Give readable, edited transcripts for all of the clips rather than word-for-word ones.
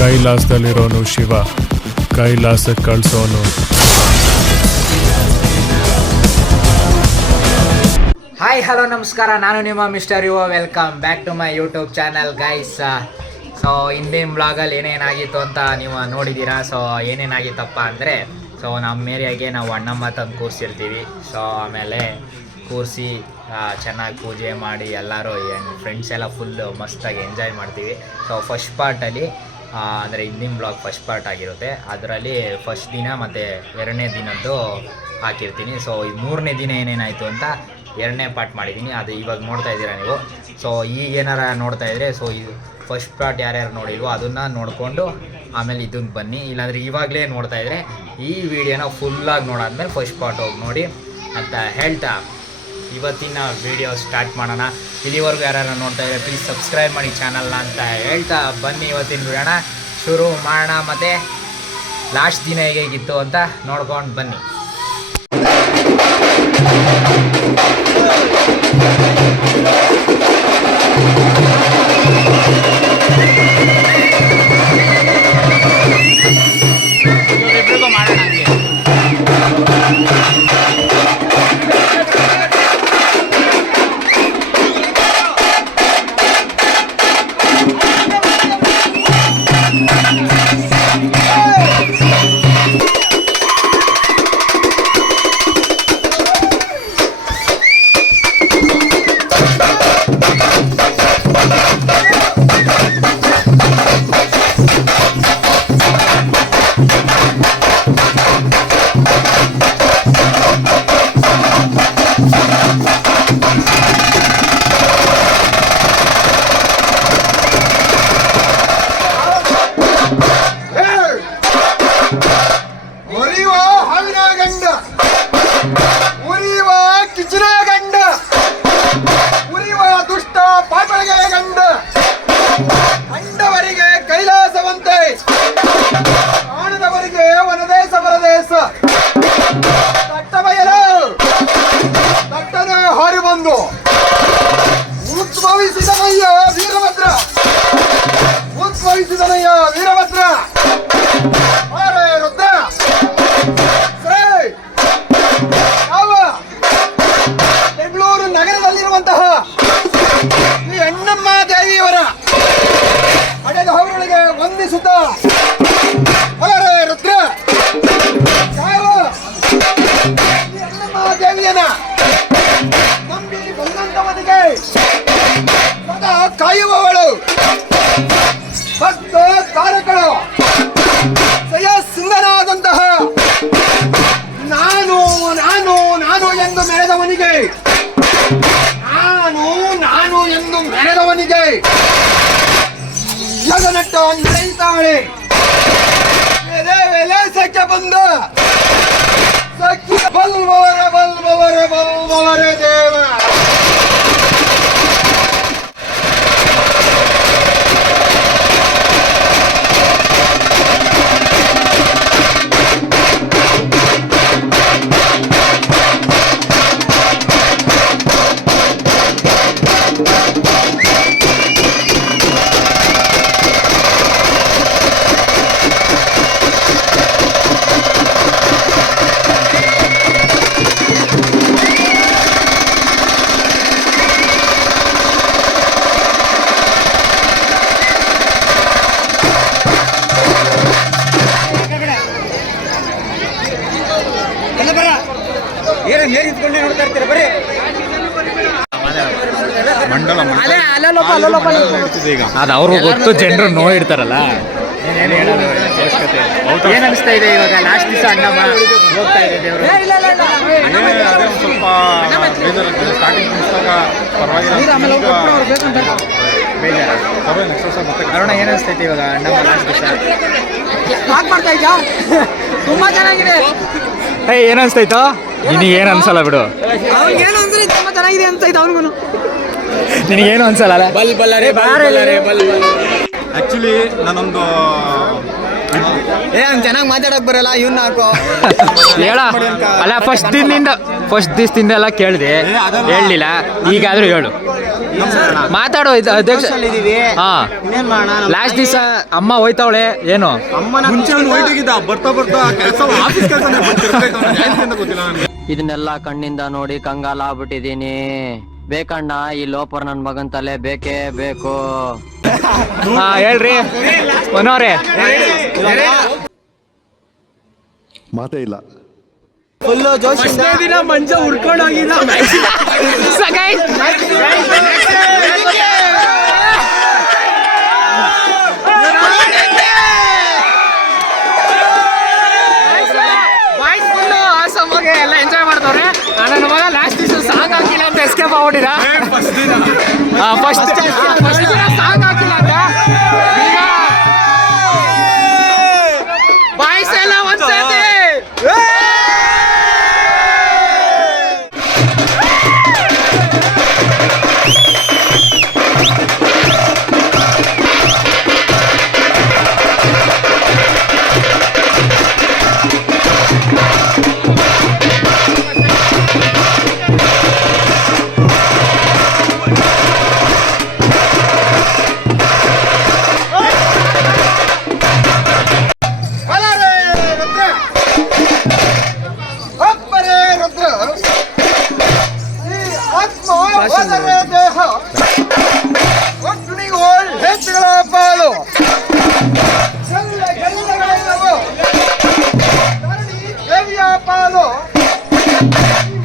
ಕೈಲಾಸದಲ್ಲಿರೋನು ಶಿವ, ಕೈಲಾಸಕ್ಕೆ ಕಳ್ಸೋನು. Hi hello ನಮಸ್ಕಾರ, ನಾನು ನಿಮ್ಮ mister Yuva. Welcome back to my YouTube channel guys. So ಹಿಂದಿನ ಬ್ಲಾಗಲ್ಲಿ ಏನೇನಾಗಿತ್ತು ಅಂತ ನೀವು ನೋಡಿದ್ದೀರಾ. ಸೊ ಏನೇನಾಗಿತ್ತಪ್ಪ ಅಂದರೆ, ಸೊ ನಮ್ಮ ಏರಿಯಾಗೆ ನಾವು ಅಣ್ಣಮ್ಮ ತಂದು ಕೂರಿಸಿರ್ತೀವಿ. ಸೊ ಆಮೇಲೆ ಕೂರಿಸಿ ಚೆನ್ನಾಗಿ ಪೂಜೆ ಮಾಡಿ ಎಲ್ಲರೂ ಫ್ರೆಂಡ್ಸ್ ಎಲ್ಲ ಫುಲ್ಲು ಮಸ್ತಾಗಿ ಎಂಜಾಯ್ ಮಾಡ್ತೀವಿ. ಸೊ ಫಸ್ಟ್ ಪಾರ್ಟಲ್ಲಿ ಅಂದರೆ ಹಿಂದಿನ ಬ್ಲಾಗ್ ಫಸ್ಟ್ ಪಾರ್ಟ್ ಆಗಿರುತ್ತೆ. ಅದರಲ್ಲಿ ಫಸ್ಟ್ ದಿನ ಮತ್ತು ಎರಡನೇ ದಿನದ್ದು ಹಾಕಿರ್ತೀನಿ. ಸೊ ಈ ಮೂರನೇ ದಿನ ಏನೇನಾಯಿತು ಅಂತ ಎರಡನೇ ಪಾರ್ಟ್ ಮಾಡಿದ್ದೀನಿ, ಅದು ಇವಾಗ ನೋಡ್ತಾ ಇದ್ದೀರಾ ನೀವು. ಸೊ ಈಗ ಏನಾರ ನೋಡ್ತಾ ಇದ್ದರೆ, ಸೊ ಇದು ಫಸ್ಟ್ ಪಾರ್ಟ್ ಯಾರ್ಯಾರು ನೋಡಿಲ್ವೋ ಅದನ್ನು ನೋಡಿಕೊಂಡು ಆಮೇಲೆ ಇದನ್ನು ಬನ್ನಿ. ಇಲ್ಲಾಂದರೆ ಇವಾಗಲೇ ನೋಡ್ತಾ ಇದ್ದರೆ ಈ ವಿಡಿಯೋನ ಫುಲ್ಲಾಗಿ ನೋಡಾದ್ಮೇಲೆ ಫಸ್ಟ್ ಪಾರ್ಟ್ ಹೋಗಿ ನೋಡಿ ಅಂತ ಹೇಳ್ತಾ ಇವತ್ತಿನ ವಿಡಿಯೋ ಸ್ಟಾರ್ಟ್ ಮಾಡೋಣ. ಇಲ್ಲಿವರೆಗೂ ಯಾರ್ಯಾರು ನೋಡ್ತಾ ಇದ್ದರೆ ಪ್ಲೀಸ್ ಸಬ್ಸ್ಕ್ರೈಬ್ ಮಾಡಿ ಚಾನಲ್ನ ಅಂತ ಹೇಳ್ತಾ ಬನ್ನಿ ಇವತ್ತಿನ ವಿಡಿಯೋನ ಶುರು ಮಾಡೋಣ. ಮತ್ತು ಲಾಸ್ಟ್ ದಿನ ಹೇಗಿತ್ತು ಅಂತ ನೋಡ್ಕೊಂಡು ಬನ್ನಿ. ಬೆಂಗಳೂರು ನಗರದಲ್ಲಿರುವಂತಹ ಈ ಅಣ್ಣಮ್ಮ ದೇವಿಯವರ ಹಡೆದ ಹೊರಗಳಿಗೆ ವಂದಿಸುತ್ತಾ ರುದ್ರ ಅಣ್ಣಮ್ಮ ದೇವಿಯನ್ನ ನಂಬಿ ಬಂದಂತವನಿಗೆ ಸದಾ ಕಾಯುವವಳು, ಭಕ್ತ ತಾರಕಳು, ಸಿಂಗನಾದಂತಹ ನಾನು ನಾನು ನಾನು ಎಂದು ಮೆರೆದವನಿಗೆ, ನಾನು ಎಂದು ಮೆರೆದವನಿಗೆ ಜಗನಟ್ಟ ನಡೆಯುತ್ತಾಳೆ. ಸಖ್ಯ ಬಂದ ಸಖ್ಯ ಬಲ್ವರ ದೇವ. ಅದು ಅವ್ರಿಗೂ ಗೊತ್ತು, ಜನರು ನೋಡಿರ್ತಾರಲ್ಲ. ಏನ್ ಅನಿಸ್ತಾ ಇದೆ ಇವಾಗ ಲಾಸ್ಟ್ ದಿವಸ ಅಣ್ಣಮ್ಮ ಹೋಗ್ತಾ ಇದೆ ದೇವರು? ಸ್ವಲ್ಪ ಬೇಜಾರಾಗ್ತದೆ. ಸ್ಟಾರ್ಟಿಂಗ್ ಅರುಣ ಏನ್ ಅನಿಸ್ತೈತೆ ಇವಾಗ ಅಣ್ಣಮ್ಮ ಲಾಸ್ಟ್ ದಿವಸ? ತುಂಬಾ ಚೆನ್ನಾಗಿದೆ. ಏನ್ ಅನ್ಸ್ತೈತೋ? ನಿನಗೇನು ಅನ್ಸಲ್ಲ ಬಿಡು. ಏನು ಅಂದ್ರೆ ತುಂಬಾ ಚೆನ್ನಾಗಿದೆ ಅಂತ ಇತ್ತು ಅವನಿಗೂ. ನಿನಗೇನು ಅನ್ಸಲ್ಲ? ಆಕ್ಚುಲಿ ನಾನೊಂದು ಹಂಗೆ ಚೆನ್ನಾಗಿ ಮಾತಾಡಕ್ ಬರಲ್ಲ, ಇವ್ನ ಹಾಕೋ ಹೇಳ. ಅಲ್ಲ, ಫಸ್ಟ್ ಫಸ್ಟ್ ದಿವಸದಿಂದ ಎಲ್ಲ ಕೇಳಿದೆ, ಹೇಳಲಿಲ್ಲ. ಈಗಾದ್ರೂ ಹೇಳು, ಮಾತಾಡೋ. ಇದು ಅಧ್ಯಕ್ಷ. ಹಾ, ಲಾಸ್ಟ್ ದಿವಸ ಅಮ್ಮ ಹೋಯ್ತಾವಳೆ ಏನು? ಮುಂಚೆ ಅವ್ನು ಹೋಯ್ತಿದ್ದ, ಬರ್ತಾ ಬರ್ತಾ ಕೆಲಸ ಆಫೀಸ್ ಕೆಲಸನೇ ಗೊತ್ತಿಲ್ಲ ನನಗೆ. ಇದನ್ನೆಲ್ಲ ಕಣ್ಣಿಂದ ನೋಡಿ ಕಂಗಾಲಾಗ್ಬಿಟ್ಟಿದೀನಿ. ಬೇಕಣ್ಣ, ಈ ಲೋಪರ್ ನನ್ ಮಗನ್ ತಲೆ ಬೇಕೇ ಬೇಕು. ಹಾ, ಹೇಳ್ರಿ ಮನೋರೆ. ಮಾತೇ ಇಲ್ಲ. ಫುಲ್ಲು ಜೋಶ್ ದಿನ ಮಂಜ ಉಡ್ಕೊಂಡು ಹೋಗಿದ್ದ. ಎಲ್ಲ ಎಂಜಾಯ್ ಮಾಡ್ತವ್ರೆ. ನನ್ನ ಮಗ ಲಾಸ್ಟ್ ದಿವಸ ಸಾಂಗ್ ಹಾಕಿಲ್ಲ ಅಂತ ಎಸ್ಕೇಪ್ ಆಗ್ಬಿಟ್ಟಿದ. ಫಸ್ಟ್ ಸಾಂಗ್ ಹಾಕಿಲ್ಲ ಅಂತ ಈಗ ಬಾಯ್ಸ್ ಎಲ್ಲ ಒಂದ್ಸತಿ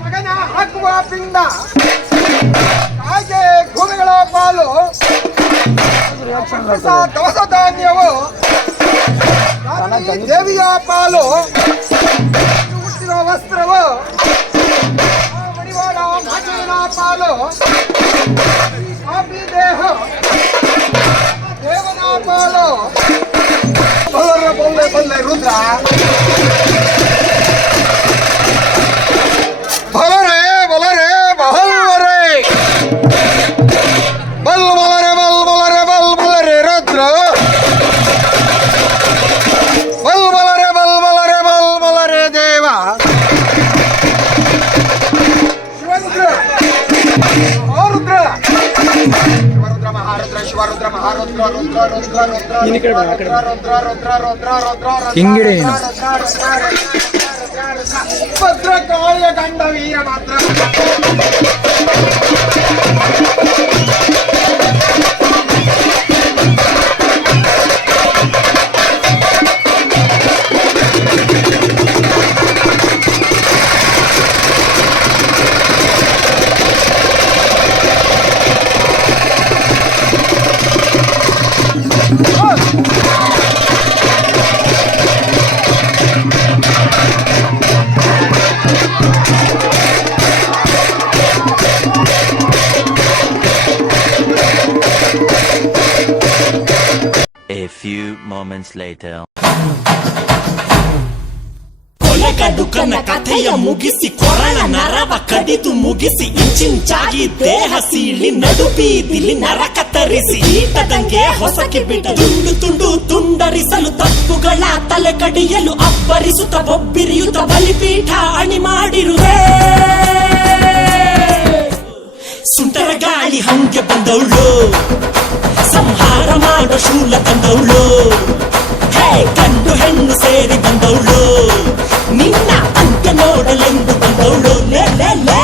ಮಗನ ಹಾಕುವ ಪಿಂಡ ಹಾಗೆ ಭೂಮಿಗಳ ಪಾಲು ದವಸ ಧಾನ್ಯವು ದೇವಿಯ ಪಾಲು ಹುಟ್ಟಿನ ವಸ್ತ್ರವು ಮಡಿವಾಳ ಮಾಚಿನ ಪಾಲು ಕಾಪಿ ದೇಹ ದೇವನ ಪಾಲು. ಬಲ್ಲೆ ಬಲ್ಲೆ ರುದ್ರ ಬಲರೆ ಬಲರೆ ಬಹಲ್ವರೆ ಬಲ್ ಬಲರೆ ಬಲ್ ಬಲರೆ ಬಲ್ ಬಲರೆ ರುದ್ರ ಬಲ್ ಬಲರೆ ಬಲ್ ಬಲರೆ ಬಲ್ ಬಲರೆ ದೇವ ಶಿವರುದ್ರ ಮಹಾರುದ್ರ ಶಿವರುದ್ರ ಮಹಾರುದ್ರ ರುದ್ರ ರುದ್ರ ರುದ್ರ ರುದ್ರ ರುದ್ರ ರುದ್ರ ರುದ್ರ ರುದ್ರ ಹಿಂಗಿಡೆ ಭದ್ರಕಾಳಿಯ ಗಂಡ Veerabhadra. A few moments later. ಕೊಲೆಗಡುಕನ ಕಥೆಯ ಮುಗಿಸಿ ಕೊರಳ ನರವ ಕಡಿದು ಮುಗಿಸಿ ಇಂಚಿಂಚಾಗಿ ದೇಹ ಸೀಳಿ ನಡು ಬೀದಿಲಿ ನರಕ ತರಿಸಿ ಈಟದಂಗೆ ಹೊಸಕಿ ಬಿಡ ತುಂಡು ತುಂಡು ತುಂಡರಿಸಲು ತಪ್ಪುಗಳ ತಲೆ ಕಡಿಯಲು ಅಬ್ಬರಿಸುತ್ತ ಬೊಬ್ಬಿರಿಯುತ್ತ ಬಲಿಪೀಠ ಅಣಿ ಮಾಡಿರುವೆ. ಸುಂಟರ ಗಾಳಿ ಹಂಗೆ ಬಂದವಳು, ಸಂಹಾರ ಮಾಡೋ ಶೂಲ ತಂದವಳು. ಹೇ, ಗಂಡು ಹೆಣ್ಣು ಸೇರಿ ಬಂದವಳು, ನಿನ್ನ ಅಂತ್ಯ ನೋಡಲೆಂದು ಬಂದವಳು. ಲೇ ಲೇ ಲೇ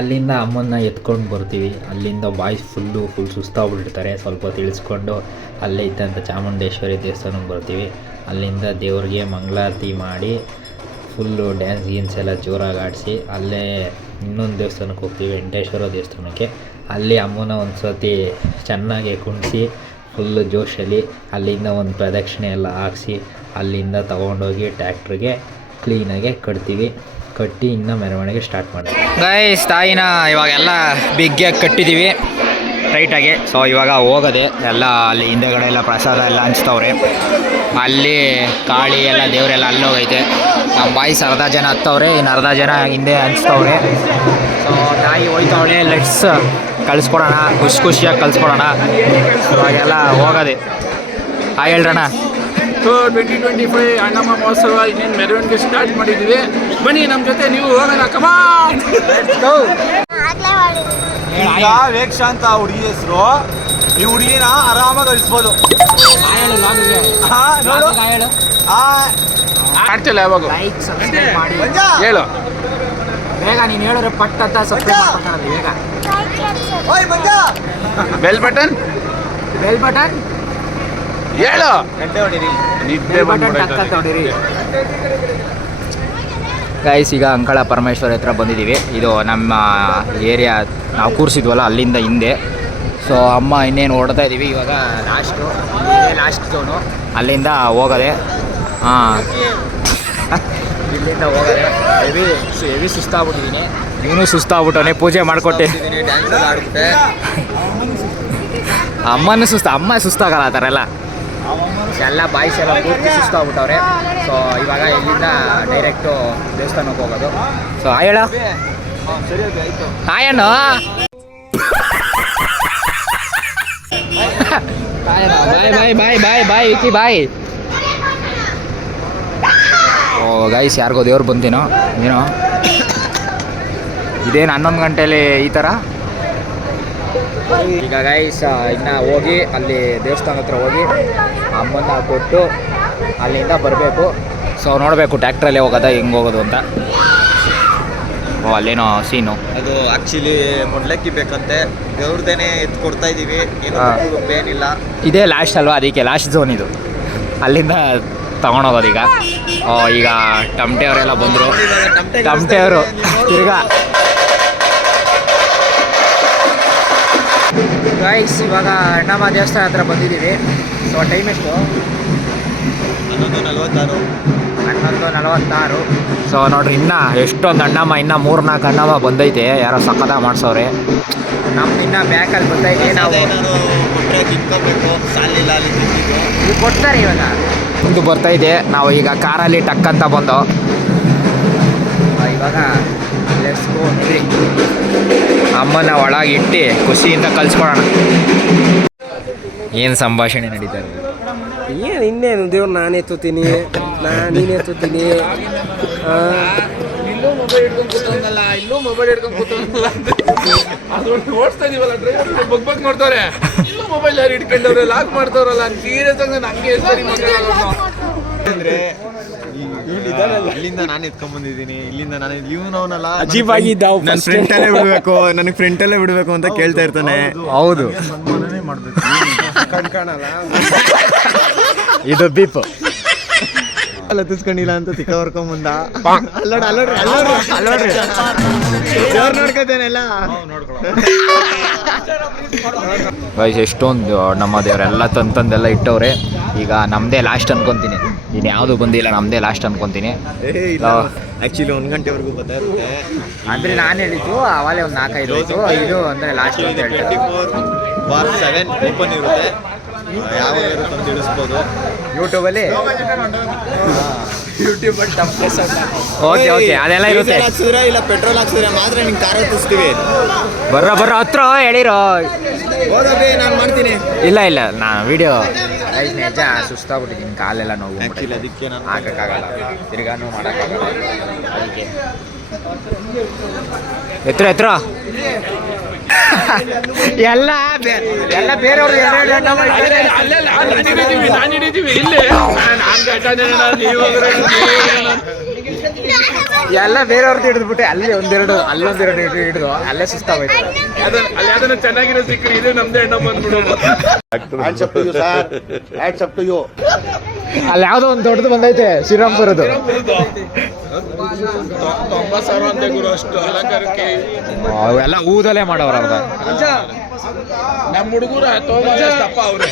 ಅಲ್ಲಿಂದ ಅಮ್ಮನ್ನ ಎತ್ಕೊಂಡು ಬರ್ತೀವಿ. ಅಲ್ಲಿಂದ ಬಾಯ್ಸ್ ಫುಲ್ ಸುಸ್ತಾಗ್ಬಿಟ್ಟಿರ್ತಾರೆ. ಸ್ವಲ್ಪ ತಿಳಿಸ್ಕೊಂಡು ಅಲ್ಲೇ ಇದ್ದಂಥ ಚಾಮುಂಡೇಶ್ವರಿ ದೇವಸ್ಥಾನಕ್ಕೆ ಬರ್ತೀವಿ. ಅಲ್ಲಿಂದ ದೇವ್ರಿಗೆ ಮಂಗಳಾರತಿ ಮಾಡಿ ಫುಲ್ಲು ಡ್ಯಾನ್ಸ್ ಗೀನ್ಸ್ ಎಲ್ಲ ಜೋರಾಗಿ ಆಡಿಸಿ ಅಲ್ಲೇ ಇನ್ನೊಂದು ದೇವಸ್ಥಾನಕ್ಕೆ ಹೋಗ್ತೀವಿ, ವೆಂಕಟೇಶ್ವರ ದೇವಸ್ಥಾನಕ್ಕೆ. ಅಲ್ಲಿ ಅಮ್ಮನ ಒಂದು ಸರ್ತಿ ಚೆನ್ನಾಗಿ ಕುಣಿಸಿ ಫುಲ್ಲು ಜೋಶಲ್ಲಿ ಅಲ್ಲಿಂದ ಒಂದು ಪ್ರದಕ್ಷಿಣೆ ಎಲ್ಲ ಹಾಕ್ಸಿ ಅಲ್ಲಿಂದ ತೊಗೊಂಡೋಗಿ ಟ್ಯಾಕ್ಟ್ರಿಗೆ ಕ್ಲೀನಾಗೆ ಕಟ್ಟಿ ಇನ್ನೂ ಮೆರವಣಿಗೆ ಸ್ಟಾರ್ಟ್ ಮಾಡ್ತೀವಿ. ಗೈಸ್, ತಾಯಿನ ಇವಾಗೆಲ್ಲ ಬಿಗ್ಗಿಯಾಗಿ ಕಟ್ಟಿದ್ದೀವಿ ಟೈಟಾಗಿ. ಸೊ ಇವಾಗ ಹೋಗೋದೆ ಎಲ್ಲ ಅಲ್ಲಿ ಹಿಂದೆಗಡೆ ಎಲ್ಲ ಪ್ರಸಾದ ಎಲ್ಲ ಹಂಚ್ತವ್ರೆ. ಅಲ್ಲಿ ಕಾಳಿ ಎಲ್ಲ ದೇವರೆಲ್ಲ ಅಲ್ಲೋಗೈತೆ. ನಮ್ಮ ಬಾಯ್ಸ್ ಅರ್ಧ ಜನ ಹತ್ತವ್ರೆ, ಇನ್ನು ಅರ್ಧ ಜನ ಹಿಂದೆ ಹಂಚ್ತವ್ರೆ. ಸೊ ತಾಯಿ ಹೋಯ್ತವಳೆ, ಲೆಟ್ಸ್ ಕಳಿಸ್ಕೊಡೋಣ, ಖುಷಿಯಾಗಿ ಕಳಿಸ್ಕೊಡೋಣ. ಇವಾಗೆಲ್ಲ ಹೋಗೋದೆ. ಹೇಳ್ರಣ್ಣ. 2025 ಅಣ್ಣಮ್ಮ ಮಹೋತ್ಸವ ಇನ್ನೇನು ಮೆರವಣಿಗೆ ಸ್ಟಾರ್ಟ್ ಮಾಡಿದ್ದೀವಿ. ಬನ್ನಿ ನಮ್ಮ ಜೊತೆ, ನೀವು ಹೋಗೋಣ. ಕಮಾನ್. ಈಗ ವೇಕ್ಷ ಅಂತ ಹುಡುಗಿ ಹೆಸರು. ಈ ಹುಡುಗಿನ ಆರಾಮಾಗಿ ಅಳಿಸ್ಬೋದು. ಮಾಡ್ತಿಲ್ಲ ಯಾವಾಗ ಲೈಕ್ ಸಬ್ಸ್ಕ್ರೈಬ್ ಮಾಡಿ ಹೇಳು. ಬೇಗ ನೀನು ಹೇಳಿದ್ರೆ ಪಟ್ ಅಂತ ಸಬ್ಸ್ಕ್ರೈಬ್ ಮಾಡ್ಕೊತಾರಲ್ಲ ಬೇಗ. ಬೆಲ್ ಬಟನ್ ಹೇಳು. ನಿದ್ದೆ ಹೊಡಿರಿ ಗೈಸ್. ಈಗ ಅಂಕಳ ಪರಮೇಶ್ವರ ಹತ್ರ ಬಂದಿದ್ದೀವಿ. ಇದು ನಮ್ಮ ಏರಿಯಾ, ನಾವು ಕೂರಿಸಿದ್ವಲ್ಲ ಅಲ್ಲಿಂದ ಹಿಂದೆ. ಸೊ ಅಮ್ಮ ಇನ್ನೇನು ಓಡ್ತಾ ಇದ್ದೀವಿ. ಇವಾಗ ಲಾಸ್ಟ್ ಝೋನು, ಅಲ್ಲಿಂದ ಹೋಗೋದೆ. ಇಲ್ಲಿಂದ ಹೋಗೋದೆ. ಹೆವಿ ಸುಸ್ತಾಗ್ಬಿಟ್ಟಿದ್ದೀನಿ. ನೀನು ಸುಸ್ತಾಗ್ಬಿಟ್ಟವನೇ, ಪೂಜೆ ಮಾಡಿಕೊಟ್ಟೆ. ಅಮ್ಮನೂ ಅಮ್ಮ ಸುಸ್ತಾಗಲ್ಲ ಆ ಥರ ಎಲ್ಲ ಬಾಯ್ಸ್ ಎಲ್ಲ ಪೂರ್ತಿ ಸುಸ್ತಾಗ್ಬಿಟ್ಟವ್ರೆ. ಸೊ ಇವಾಗ ಇಲ್ಲಿಂದ ಡೈರೆಕ್ಟು ದೇವಸ್ಥಾನಕ್ಕೆ ಹೋಗೋದು. ಸೊ ಹೇಳ ಹಾಯಣ್ಣ. ಬಾಯ್ ವಿಕ್ಕಿ ಬಾಯ್. ಓ ಗೈಸ್, ಯಾರಿಗೋ ದೇವ್ರು ಬಂದೇನೋ ಏನೋ. ಇದೇನು 11 ಗಂಟೆಯಲ್ಲಿ ಈ ಥರ. ಈಗ ಗೈಸ್ ಇನ್ನು ಹೋಗಿ ಅಲ್ಲಿ ದೇವಸ್ಥಾನ ಹತ್ರ ಹೋಗಿ ಅಮ್ಮನ್ನ ಕೊಟ್ಟು ಅಲ್ಲಿಂದ ಬರಬೇಕು. ಸೊ ನೋಡಬೇಕು ಟ್ಯಾಕ್ಟ್ರಲ್ಲಿ ಹೋಗೋದ ಹೆಂಗೆ ಹೋಗೋದು ಅಂತ. ಓ ಅಲ್ಲೇನೋ ಸೀನು. ಅದು ಆಕ್ಚುಲಿ ಮೊಡ್ಲಕ್ಕಿ ಬೇಕಂತೆ, ದೇವ್ರದೇನೆ ಎತ್ತು ಕೊಡ್ತಾ ಇದೀವಿ. ಏನಿಲ್ಲ, ಇದೇ ಲಾಸ್ಟ್ ಅಲ್ವಾ, ಅದಕ್ಕೆ ಲಾಸ್ಟ್ ಝೋನ್ ಇದು. ಅಲ್ಲಿಂದ ತಗೊಂಡೋಗೋದು ಈಗ. ಈಗ ಟಮಟೆ ಅವರೆಲ್ಲ ಬಂದರು. ಟಮಟೆ ಅವರು ತಿರ್ಗಾ ಗೈಸ್ ಇವಾಗ ಅಣ್ಣಮ್ಮ ದೇವಸ್ಥಾನ ಹತ್ರ ಬಂದಿದ್ದೀವಿ. ಸೊ ಟೈಮ್ ಎಷ್ಟು? 11:46. ಸೊ ನೋಡ್ರಿ, ಇನ್ನೂ ಎಷ್ಟೊಂದು ಅಣ್ಣಮ್ಮ, ಇನ್ನೂ 3-4 ಅಣ್ಣಮ್ಮ ಬಂದೈತೆ. ಯಾರೋ ಸಕ್ಕತ್ತಾಗಿ ಮಾಡ್ಸವ್ರೆ. ನಮ್ದು ಇನ್ನೂ ಬ್ಯಾಕಲ್ಲಿ ಬಂದೈತೆ. ನಾವು ಇದು ಕೊಡ್ತಾರೆ ಇವಾಗ. ಮುಂದೆ ಬರ್ತೈತೆ. ನಾವು ಈಗ ಕಾರಲ್ಲಿ ಟಕ್ ಅಂತ ಬಂದು ಇವಾಗ ಲೆಟ್ಸ್ ಗೋ. ಅಮ್ಮನ ಒಳಗೆ ಇಟ್ಟು ಖುಷಿಯಿಂದ ಕಳ್ಸ್ಕೊಳೋಣ. ಏನು ಸಂಭಾಷಣೆ ನಡೀತಾರೆ? ಏನು ಇನ್ನೇನು, ದೇವ್ರು ನಾನು ಎತ್ತುತ್ತೀನಿ, ನೀನು ಎತ್ತುತ್ತೀನಿ. ಇಲ್ಲೂ ಮೊಬೈಲ್ ಹಿಡ್ಕೊಂಡು ಕೂತಂಗಲ್ಲ, ಅದೊಂದು ಓಡಿಸ್ತಾ ಇದೀವಲ್ಲ, ಡ್ರೈವರ್ ಬಗ್ ನೋಡ್ತಾರೆ. ಇಲ್ಲೂ ಮೊಬೈಲ್ ಯಾರು ಹಿಡ್ಕೊಂಡವ್ರೆ, ಲಾಕ್ ಮಾಡ್ತವ್ರಲ್ಲ. ಸೀರಿಯಸ್ ಆಗಿ ನಂಗೆ ಸರಿ ಅಂದ್ರೆ ಇಲ್ಲಿಂದ ನಾನು ಎತ್ಕೊಂಡ್ ಬಂದಿದ್ದೀನಿ. ಇಲ್ಲಿಂದ ನಾನು ಇವನವನಲ್ಲ, ನನ್ನ ಫ್ರೆಂಟಲ್ಲೇ ಬಿಡ್ಬೇಕು ಅಂತ ಕೇಳ್ತಾ ಇರ್ತಾನೆ. ಹೌದು, ಕಣ್ಕಾಣಲ್ಲ. ಇದು ಬೀಪ್ ಹತ್ತಿಸ್ಕೊಂಡಿಲ್ಲ ಅಂತ ತಿಕ್ಕ ಹೊರ್ಕೊಂಡ್ ಬಂದ. ದೇವ್ರು ನೋಡ್ಕೊತೇನೆಲ್ಲ. ವಯಸ್ಸು ಎಷ್ಟೊಂದು ನಮ್ಮ ದೇವರೆಲ್ಲ ತಂದೆಲ್ಲ ಇಟ್ಟವ್ರೆ. ಈಗ ನಮ್ಮದೇ ಲಾಸ್ಟ್ ಅನ್ಕೊತೀನಿ. ಇನ್ನು ಯಾವುದು ಬಂದಿಲ್ಲ, ನಮ್ಮದೇ ಲಾಸ್ಟ್ ಅನ್ಕೊತೀನಿ. ಆಕ್ಚುಲಿ 1 ಗಂಟೆವರೆಗೂ ಬರ್ತಾ ಇರುತ್ತೆ. ಅಂದರೆ ನಾನು ಹೇಳಿದ್ದು ಅವಾಗಲೇ ಒಂದು 4-5 ಆಯಿತು. ಇದು ಅಂದರೆ ಲಾಸ್ಟ್ ಅಂತ ಹೇಳ್ತಾರೆ. 24/7 ಓಪನ್ ಇರುತ್ತೆ. ಯಾವಾಗ ಇರುತ್ತೆ ಅಂತ ತಿಳಿಸ್ಬೋದು ಯೂಟ್ಯೂಬಲ್ಲಿ. ಓಕೆ ಅದೆಲ್ಲ ಇರುತ್ತೆ. ಹಾಕ್ಸಿದ್ರೆ ಇಲ್ಲ ಪೆಟ್ರೋಲ್ ಹಾಕ್ಸಿದ್ರೆ ಮಾತ್ರ ನಿಂಗೆ ಕಾರ್ ಹತ್ತಿಸ್ತೀವಿ. ಬರ್ರ ಹತ್ರ ಹೇಳಿರೋ. ಹೋಗಬೇ, ನಾನು ಮಾಡ್ತೀನಿ. ಇಲ್ಲ ನಾನು ವಿಡಿಯೋ ನಿಜ ಸುಸ್ತಾಗ್ಬಿಟ್ಟಿದ್ದೀನಿ. ಕಾಲೆಲ್ಲ ನೋವು, ಅದಕ್ಕೆ ನಾನು ಹಾಕೋಕ್ಕಾಗಲ್ಲ, ತಿರ್ಗಾನು ಮಾಡೋಕ್ಕಾಗಲ್ಲ. ಅದಕ್ಕೆ ಎತ್ತರ ಎಲ್ಲ ಬೇರೆಯವರು ನಾನು ಹಿಡಿತೀವಿ ಇಲ್ಲೇ. ಎಲ್ಲ ಬೇರೆಯವ್ರದ್ದು ಹಿಡಿದ್ಬಿಟ್ಟೆ ಅಲ್ಲಿ ಒಂದೆರಡು ಅಲ್ಲೊಂದೆರಡು ಹಿಡಿದು ಅಲ್ಲೇ ಸುಸ್ತಾಗೋಯ್ತು. ಅಲ್ಲಿ ಯಾವ್ದನ್ನ ಚೆನ್ನಾಗಿರೋ ಸಿಕ್ಕಿ ಇದು ನಮ್ದೇ ಅಣ್ಣ ಬಂದ್ಬಿಡೋದು. ಅಲ್ಲಿ ಯಾವ್ದೋ ಒಂದು ದೊಡ್ಡದು ಬಂದೈತೆ ಶ್ರೀರಾಮ್ಪುರದ್ದು. 90,000 ಅಂತ ಗುರು ಅಷ್ಟು ಅಲಂಕಾರಕ್ಕೆ. ಅವೆಲ್ಲ ಊದಲ್ಲೇ ಮಾಡೋರು ಅವ್ರದ. ನಮ್ಮ ಹುಡುಗರು ತಪ್ಪ ಅವ್ರೆ.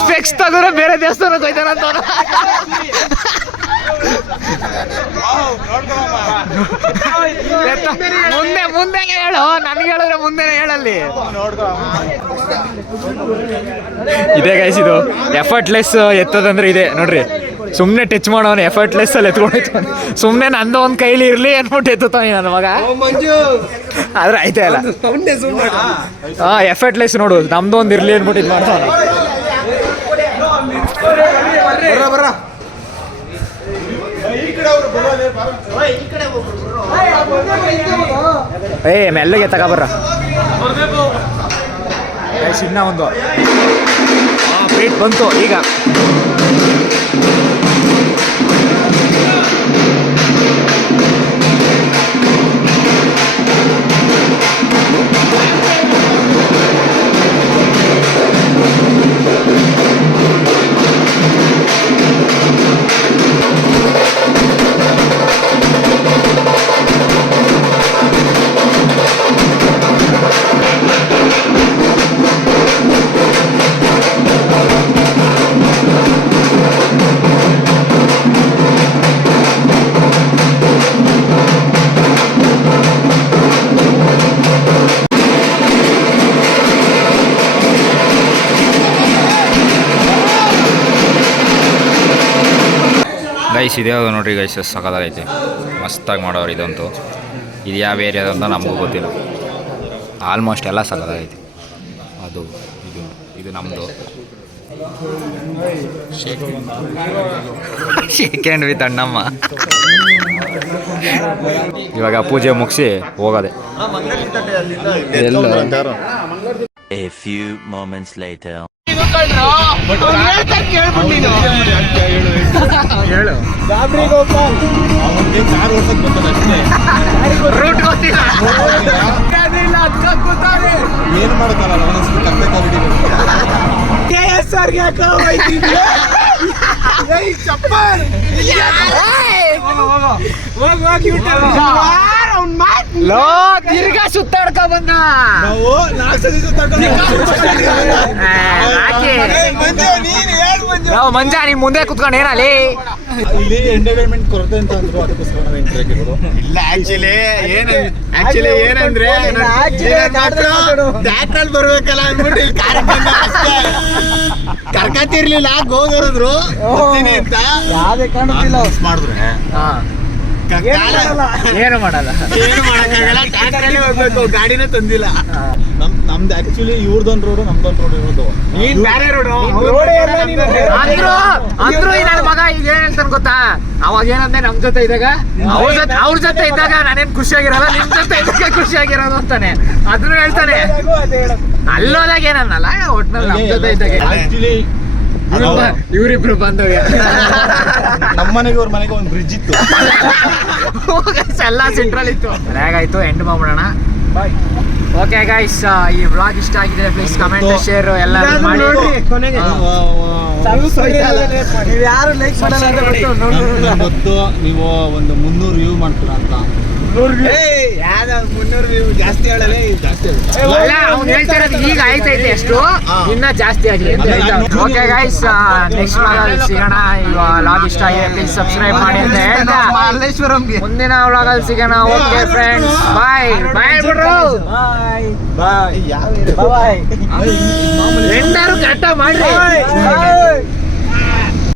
ಸ್ಪೆಕ್ಸ್ ತಗೋರ ಬೇರೆ ದೇವಸ್ಥಾನಕ್ಕೆ ಹೋಯ್ತಾನ ಅಂತ. ಮುಂದೆ ಮುಂದೆ ಹೇಳು, ನನ್ಗೆ ಹೇಳಿದ್ರೆ ಮುಂದೆನೆ ಹೇಳಲ್ಲಿ. ಇದೇ ಗೈಸ್, ಇದು ಎಫರ್ಟ್ಲೆಸ್ ಎತ್ತದಂದ್ರೆ ಇದೆ ನೋಡ್ರಿ. ಸುಮ್ಮನೆ ಟಚ್ ಮಾಡೋನು ಎಫರ್ಟ್ಲೆಸ್ ಅಲ್ಲಿ ಎತ್ಕೊಂಡೈತು. ಸುಮ್ಮನೆ ನಂದು ಒಂದು ಕೈಲಿ ಇರ್ಲಿ ಅನ್ಬಿಟ್ಟು ಎತ್ತುತ್ತಾನೆ ನನ್ನ ಮಗ. ಆದ್ರೆ ಆಯ್ತಾ ಇಲ್ಲ. ಎಫರ್ಟ್ಲೆಸ್ ನೋಡು, ನಮ್ದು ಒಂದು ಇರ್ಲಿ ಅನ್ಬಿಟ್ಟು ಇದು ಮಾಡ್ತಾವ. ಮೆಲ್ಲಗೆ ತಗೊಬರ್ರ. ಇನ್ನ ಒಂದು ಪ್ಲೇಟ್ ಬಂತು ಈಗ. ಗೈಸ್ ಇದೆ ಅದು ನೋಡ್ರಿ ಗೈಸ್, ಸಖತ್ತಾಗೈತೆ, ಮಸ್ತಾಗಿ ಮಾಡೋರು ಇದಂತೂ. ಇದು ಯಾವ ಏರಿಯಾದಂತ ನಮಗೂ ಗೊತ್ತಿಲ್ಲ. ಆಲ್ಮೋಸ್ಟ್ ಎಲ್ಲ ಸಖತ್ತಾಗೈತೆ. ಅದು ಇದು ಇದು ನಮ್ಮದು ಶೇಕ್ ಹ್ಯಾಂಡ್ ವಿತ್ ಅಣ್ಣಮ್ಮ. ಇವಾಗ ಪೂಜೆ ಮುಗಿಸಿ ಹೋಗೋದೆ. A few moments later. ಏನು ಮಾಡಕ್ಕಲ್ಲ, ತಿರ್ಗಾ ಸುತ್ತಾಡ್ಕ ಬಂದ. ಮಂಜ ನಿಮ್ ಮುಂದೆ ಕುತ್ಕೊಂಡು ಏನಲ್ಲಿ ಇಲ್ಲಿ ಎಂಟರ್ಟೈನ್ಮೆಂಟ್ ಕೊರತೆ ಅಂತ ಅಂದ್ರು, ಅದಕ್ಕೋಸ್ಕರ ನಾವು ಎಂಟ್ರಿ ಆಗಿರೋದು. ಇಲ್ಲ ಆಕ್ಚುಲಿ ಏನಂದ್ರೆ ಟ್ಯಾಕ್ಟ್ರಲ್ಲಿ ಬರ್ಬೇಕಲ್ಲ ಅಂದ್ಬಿಟ್ಟು ಇಲ್ಲಿ ಕರ್ಕತಿರ್ಲಿಲ್ಲ, ಗೋಗರಿದ್ರು ಅಂತ ಯಾವ್ದೇ ಕಾಣುತ್ತಿಲ್ಲ ಮಾಡಿದ್ರೆ ಏನು ಮಾಡಲ್ಲ, ಏನು ಮಾಡಕ್ಕಾಗಲ್ಲ. ಟ್ಯಾಕ್ಟ್ರಲ್ಲಿ ಹೋಗ್ಬೇಕು, ಗಾಡಿನೇ ತಂದಿಲ್ಲ. ನಮ್ದು ಆಕ್ಚುಲಿ ಇವ್ರದೊಂದು ರೋಡು, ನಮ್ದೊಂದು ರೋಡ್ ಇರೋದು. ನೀನ್ ಬೇರೆ ರೋಡು ಅಂದ್ರು. ನನ್ನ ಮಗ ಈಗ ಏನ್ ಹೇಳ್ತಾನೆ ಗೊತ್ತಾ, ಅವಾಗ ಏನಂದ್ರೆ ನಮ್ ಜೊತೆ ಇದ್ದಾಗ ಅವ್ರ ಜೊತೆ ಇದ್ದಾಗ ನಾನೇನ್ ಖುಷಿಯಾಗಿರಲ್ಲ, ನಿಮ್ ಜೊತೆ ಇದ್ದಾಗ ಖುಷಿಯಾಗಿರೋದು ಅಂತಾನೆ. ಅದನ್ನು ಹೇಳ್ತಾನೆ. ಅಲ್ಲೋದಾಗ ಏನನ್ನಲ್ಲ, ಒಟ್ನಲ್ಲಿ ನಮ್ ಜೊತೆ ಇದ್ದಾಗ. ಆಕ್ಚುಲಿ ಇವರಿಬ್ರು ಬಂದವ್ಯ. ನಮ್ಮನೆಗೆ ಅವ್ರ ಮನೆಗೆ ಒಂದು ಬ್ರಿಡ್ಜ್ ಇತ್ತು, ಎಲ್ಲ ಸೆಂಟ್ರಲ್ ಇತ್ತು. ಹೇಗಾಯ್ತು, ಎಂಡ್ ಮಾಡೋಣ. ಓಕೆ ಗೈಸ್, ಈ ವ್ಲಾಗ್ ಇಷ್ಟ ಆಗಿದೆ, ಪ್ಲೀಸ್ ಕಮೆಂಟ್, ಶೇರ್ ಎಲ್ಲ ಮಾಡಿ. ಯಾರು ಲೈಕ್ ಮಾಡಲ್ಲ ಗೊತ್ತು. ನೀವು ಒಂದು 300 ವ್ಯೂ ಮಾಡ್ತೀರಾ ಅಂತ. 300 ವ್ಯೂ ಜಾಸ್ತಿ ಹೇಳಲ್ಲ, ಜಾಸ್ತಿ ಅವ್ನು ಹೇಳ್ತಿರೋದು ಈಗ ಆಯ್ತೈತೆ ಅಷ್ಟು, ಇನ್ನ ಜಾಸ್ತಿ ಆಗಲಿ ಅಂತ ಹೇಳ್ತಾರೆ. ಓಕೆ ಗೈಸ್, ನೆಕ್ಸ್ಟ್ ವ್ಲಾಗಲ್ಲಿ ಸಿಗೋಣ. ಈ ವ್ಲಾಗ್ ಇಷ್ಟ ಆಗಿದೆ, ಪ್ಲೀಸ್ ಸಬ್ಸ್ಕ್ರೈಬ್ ಮಾಡಿ ಅಂತ ಹೇಳ್ತಾ ಮುಂದಿನ ವ್ಲಾಗಲ್ಲಿ ಸಿಗೋಣ. ಓಕೆ ಫ್ರೆಂಡ್ಸ್, ಬಾಯ್ ಬಾಯ್ ಬಿಡ್ರು, ಬಾಯ್. ಎಂಟಾರು ಕರೆಕ್ಟಾಗಿ ಮಾಡ್ರಿ.